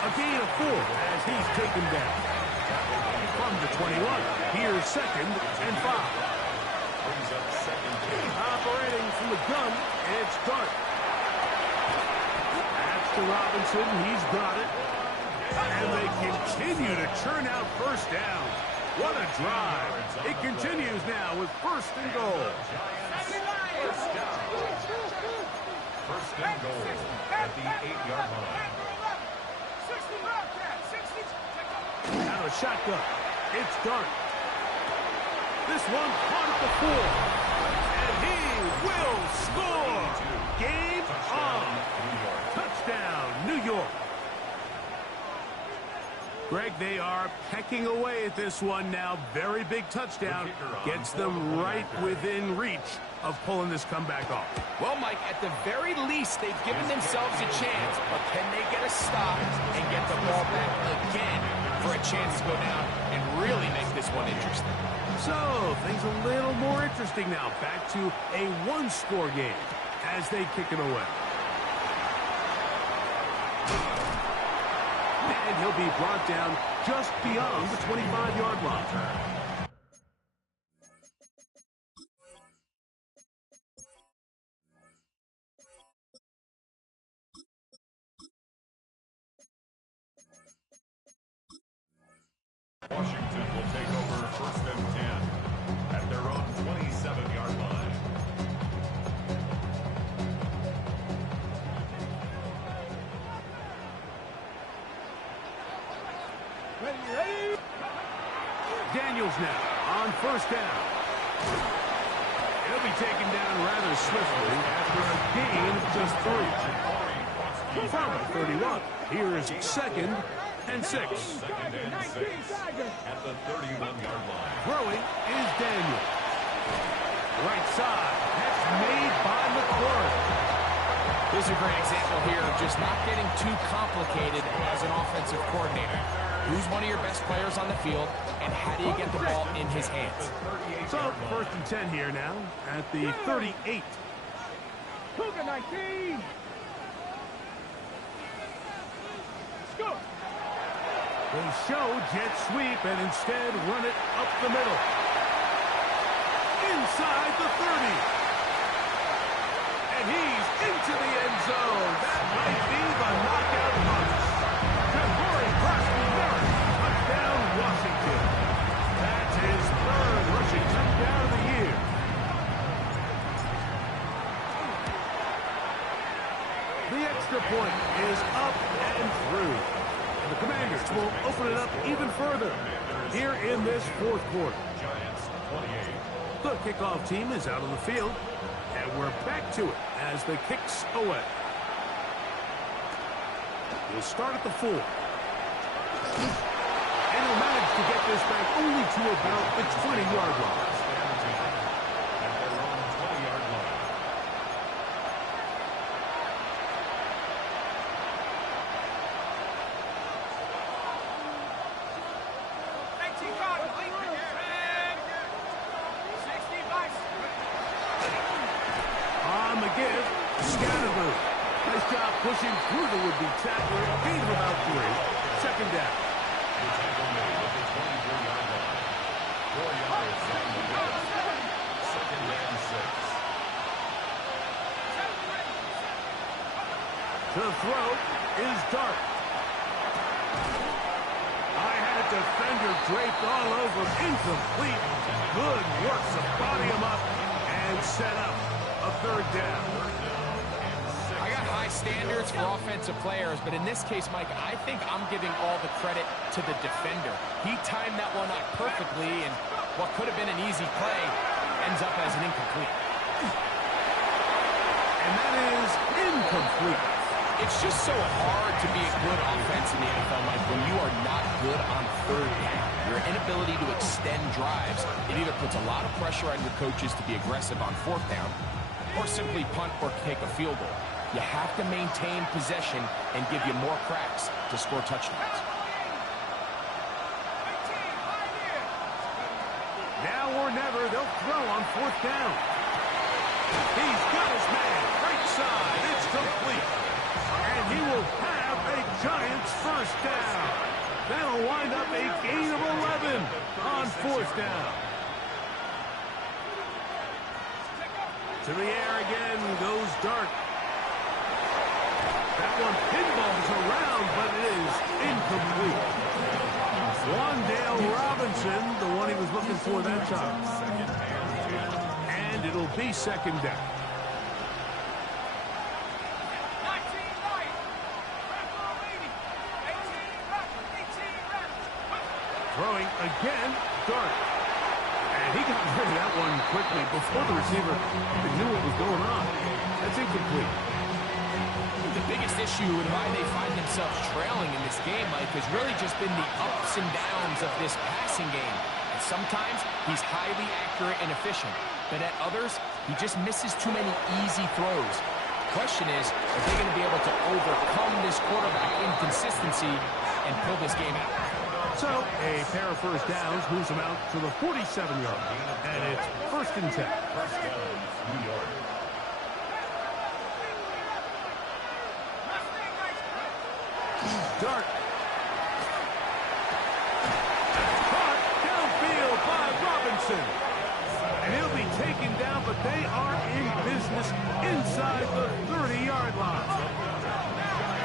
A gain of 4 as he's taken down. From the 21, here's second and 5. Brings up second and Operating from the gun, it's Dart. That's to Robinson, he's got it. And they continue to churn out first down. What a drive. It continues now with first and goal. first down. First and goal at the 8-yard line. Out of a shotgun, it's Dart. This one caught at the 4. And he will score. Game on. Touchdown, New York. Greg, they are pecking away at this one now. Very big touchdown. Gets them right within reach of pulling this comeback off. Well, Mike, at the very least, they've given themselves a chance, but can they get a stop and get the ball back again for a chance to go down and really make this one interesting? So, things a little more interesting now. Back to a one-score game as they kick it away. And he'll be brought down just beyond the 25-yard line. Washington will take over first and 10 at their own 27-yard line. Daniels now on first down. He'll be taken down rather swiftly after a gain of just 3. From 31, here is 2nd and 6. 2nd and 6 at the 31-yard line. Throwing is Daniel. Right side. That's made by McClure. This is a great example here of just not getting too complicated as an offensive coordinator. Who's one of your best players on the field, and how do you get the ball in his hands? So, 1st and 10 here now at the 38. Cougar 19. Let's go. They show jet sweep and instead run it up the middle. Inside the 30. And he's into the end zone. That might be the knockout punch. Jabari Cross-Merritt, touchdown Washington. That's his 3rd rushing touchdown of the year. The extra point is up and through. And the Commanders will open it up even further here in this 4th quarter. Giants 28. The kickoff team is out on the field, and we're back to it as the kicks away. We'll start at the 4. And he'll manage to get this back only to about the 20-yard line. At their own 20-yard line. On the give, Scatterboo. Nice job pushing through the would-be tackler. Gain of about 3. 2nd down. The tackle made at the 24-yard line. 4 yards on the play. 2nd and 6. The throw is Dart. I had a defender draped all over. Incomplete. Good work to body him up and set up a 3rd down. I got high standards for offensive players, but in this case, Mike, I think I'm giving all the credit to the defender. He timed that one up perfectly, and what could have been an easy play ends up as an incomplete. And that is incomplete. It's just so hard to be a good offense in the NFL, Mike, when you are not good on 3rd down. Your inability to extend drives, it either puts a lot of pressure on your coaches to be aggressive on 4th down, or simply punt or kick a field goal. You have to maintain possession and give you more cracks to score touchdowns. Now or never, they'll throw on 4th down. He's got his man. Right side. It's complete. And he will have a Giants 1st down. That'll wind up a gain of 11 on 4th down. To the air again goes Dart. That one pinballs around, but it is incomplete. Wandale Robinson, the one he was looking for that time. And it'll be 2nd down. Throwing again, Dart. And he got rid of that one quickly before the receiver even knew what was going on. That's incomplete. The biggest issue and why they find themselves trailing in this game, Mike, has really just been the ups and downs of this passing game. And sometimes he's highly accurate and efficient, but at others, he just misses too many easy throws. The question is, are they going to be able to overcome this quarterback inconsistency and pull this game out? So, a pair of 1st downs moves them out to the 47-yard line, and it's 1st and 10. 1st down, New York. Dart. Caught downfield by Robinson. And he'll be taken down, but they are in business inside the 30-yard line.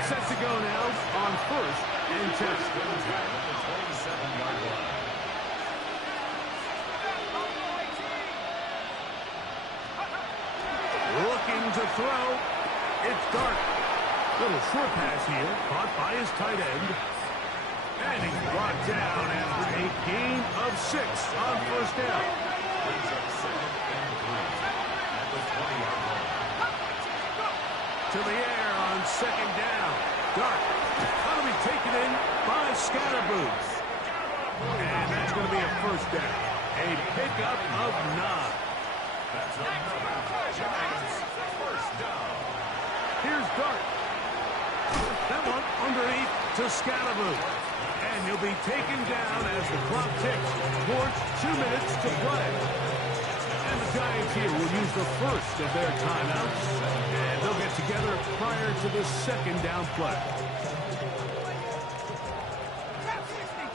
Set to go now on 1st and 10. 27-yard line. Looking to throw. It's Dart. Little short pass here, caught by his tight end. And he's brought down after a gain of 6 on first down. Brings up 2nd and 3 at the 20-yard line. To the air on 2nd down. Dart. That'll be taken in by Scatterbooth. And that's going to be a first down. A pickup of 9. That's another Giants first down. Here's Dart. That one underneath to Scatterbooth. And he'll be taken down as the clock ticks towards 2 minutes to play. And the Giants here will use the first of their timeouts. And they'll get together prior to the 2nd down play.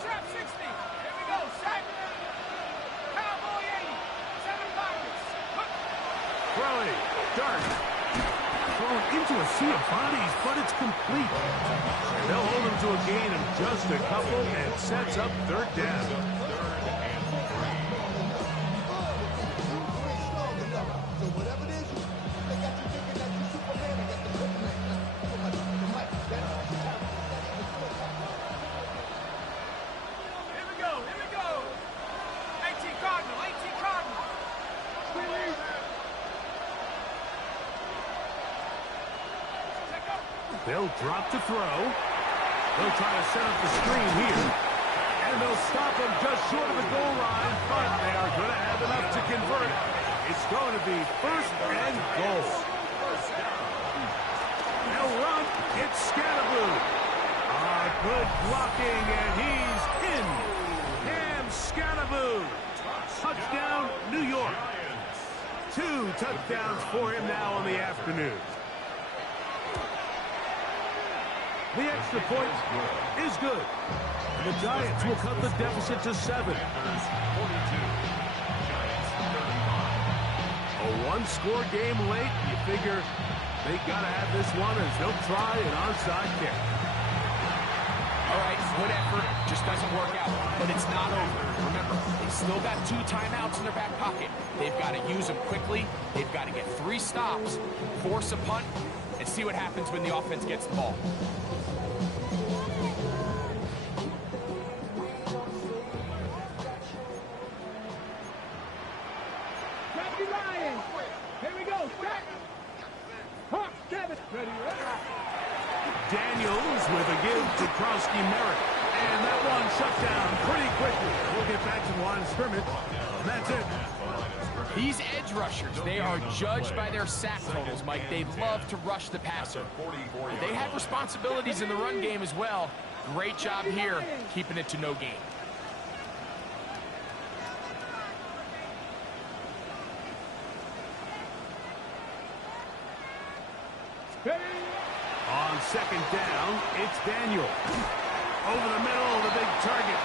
Trap 60. Here we go. Set. Cowboy 80. 7 pockets. Throwing. Dart. Thrown into a sea of bodies, but it's complete. They'll hold him to a gain of just a couple and sets up 3rd down. They'll drop to throw. They'll try to set up the screen here. And they'll stop him just short of the goal line, but they are going to have enough to convert. It's going to be 1st and goal. They'll run. It's Scatterbooth. Good blocking, and he's in. Cam Scatterbooth. Touchdown, New York. 2 touchdowns for him now on the afternoon. The extra point is good. And the Giants will cut the deficit to 7. A one-score game late. You figure they got to have this one as they'll try an onside kick. All right, good effort. Just doesn't work out. But it's not over. Remember, they still got 2 timeouts in their back pocket. They've got to use them quickly. They've got to get 3 stops, force a punt, and see what happens when the offense gets the ball. Here we go. Set. Hawk 7. Ready. Daniels with a give to Krosky-Merritt. And that one shut down pretty quickly. We'll get back to the line of scrimmage. And that's it. These edge rushers, they are judged by their sack totals, Mike. They love to rush the passer. They have responsibilities in the run game as well. Great job here, keeping it to no gain. On 2nd down, it's Daniel. Over the middle of the big target.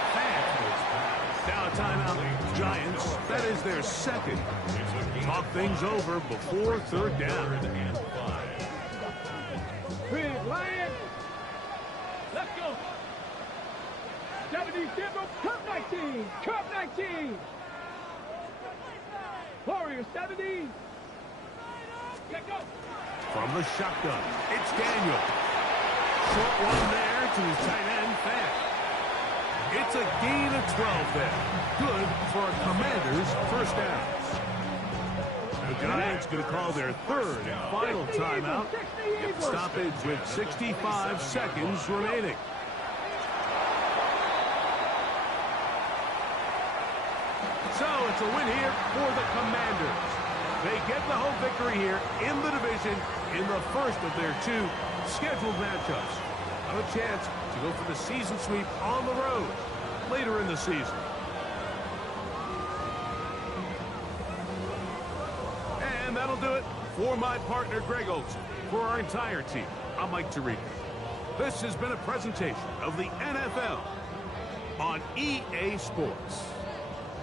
Now a timeout, Giants. That is their 2nd. Talk things over before 3rd down. Lion. Let's go. 70 Denver, Cup 19. Cup 19. Warrior 70. Let go. From the shotgun, it's Daniel. Short one there to his tight end, Fant. It's a gain of 12 there. Good for a Commanders' first down. The Giants going to call their 3rd and final timeout. Get the stoppage with 65 seconds remaining. So it's a win here for the Commanders. They get the home victory here in the division in the first of their 2 scheduled matchups. A chance to go for the season sweep on the road later in the season. And that'll do it for my partner, Greg Olson. For our entire team, I'm Mike Tirico. This has been a presentation of the NFL on EA Sports.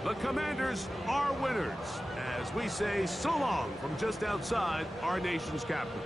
The Commanders are winners, as we say so long from just outside our nation's capital.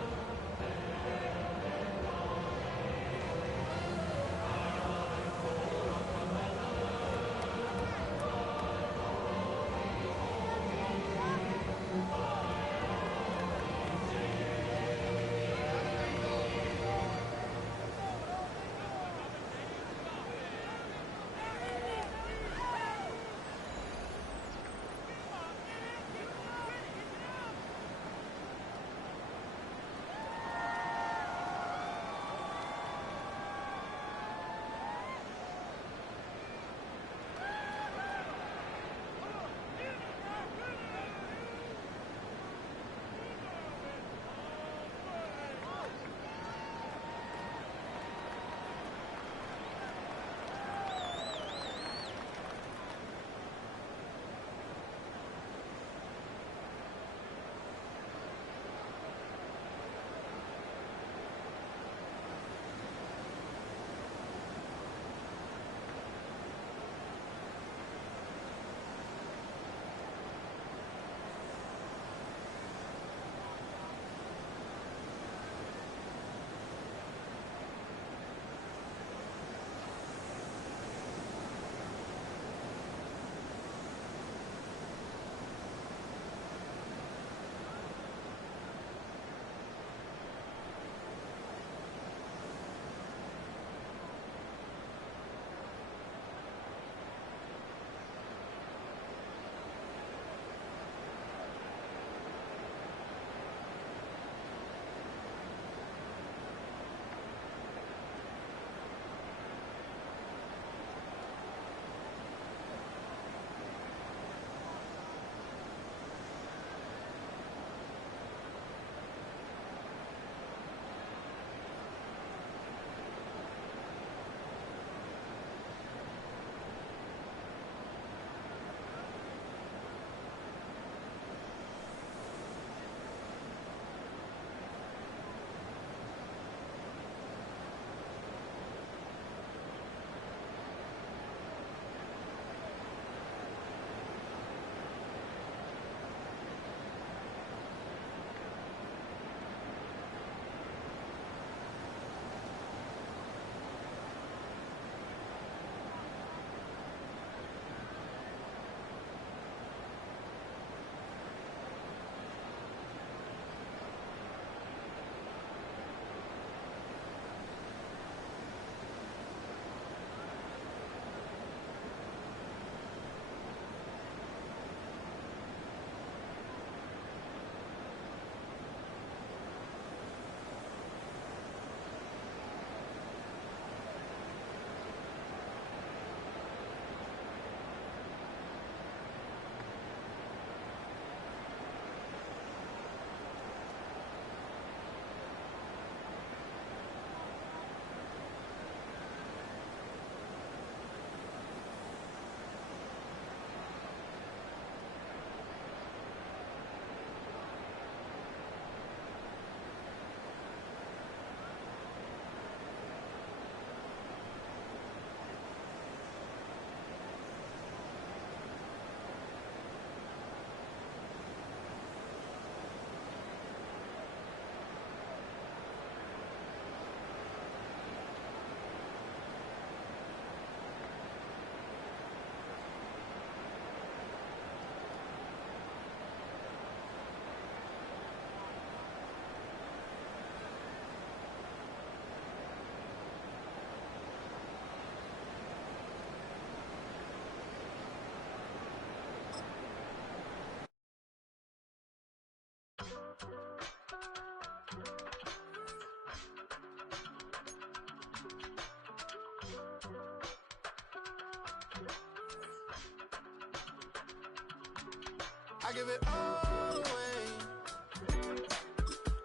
I give it all away.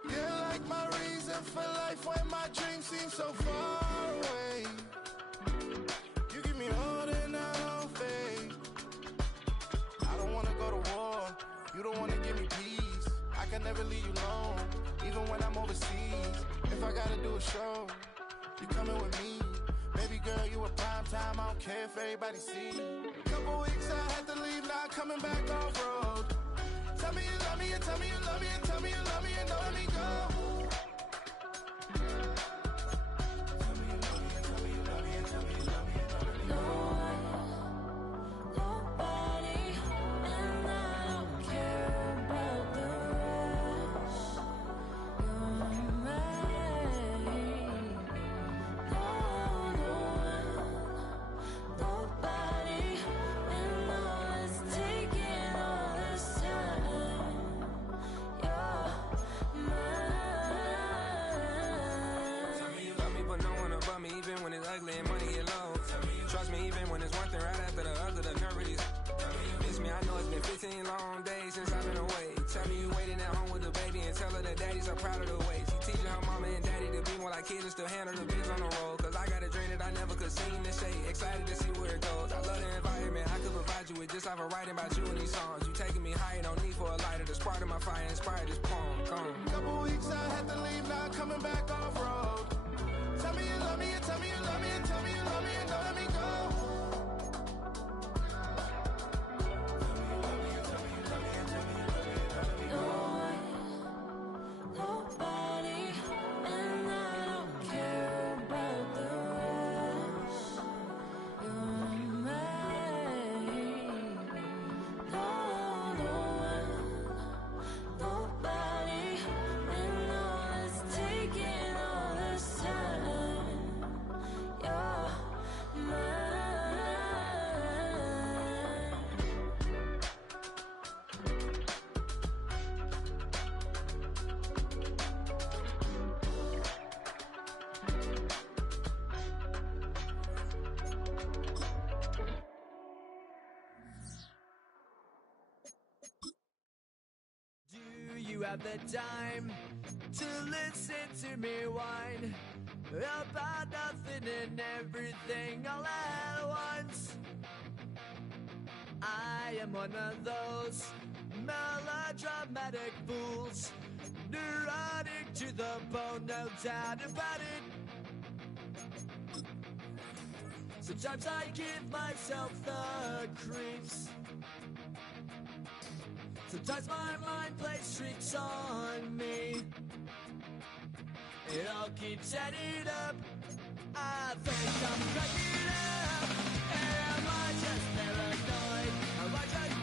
You're like my reason for life when my dreams seem so far away. You give me all that I don't fade. I don't wanna go to war. You don't wanna give me peace. I can never leave you alone, even when I'm overseas. If I gotta do a show, you coming with me. Baby girl, you a prime time. I don't care if everybody see. Couple weeks I had to leave, now coming back off road. Tell me you love me, and tell me you love me, and tell me you love me, and don't let me go. Tell me you love me, and tell me you love me, and tell me you love me, and don't let me go. Nobody, and I don't care about the rest. You're mine. Nobody, and all is taking all this time. You're mine. Tell me you love me, but no one above me, even when it's ugly and money get low. Trust me, even when it's one thing right after the other, the nerve of these. Miss me, I know it's been 15 long days since I've been away. Tell me you waiting at home with the baby and tell her that daddy's so proud of the way. She teaching her mama and daddy to be more like kids and still handle the biz on the road. Cause I got a dream that I never could see in the shade. Excited to see where it goes. I love the environment. I could provide you with just off of writing about you in these songs. You taking me higher, no need for a lighter. The spark of my fire inspired this poem. Come. Couple weeks I had to leave, now coming back off road. Tell me you love me, and tell me you love me, and tell me you love me, and don't let me go. Nobody, and I don't care about the rest. You're mine. Nobody, and all is taking all this time. You're mine. Do you have the time to listen to me whine about nothing and everything all at once? I am one of those melodramatic fools, neurotic to the bone, no doubt about it. Sometimes I give myself the creeps. Sometimes my mind plays tricks on me. It all keeps adding up. I think I'm cracking up. Am I just paranoid? Am I just...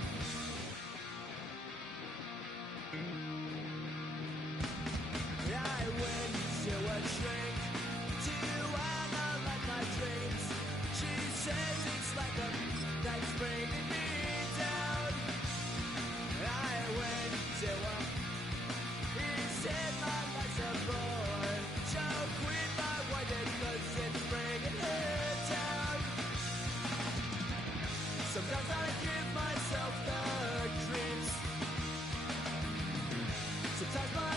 I went to a shrink to analyze my dreams. She says it's like a night's bringing me down. I went to a... He said my life's a bore. So quit my white cause it's bringing her down. Sometimes I give myself the creeps. Sometimes my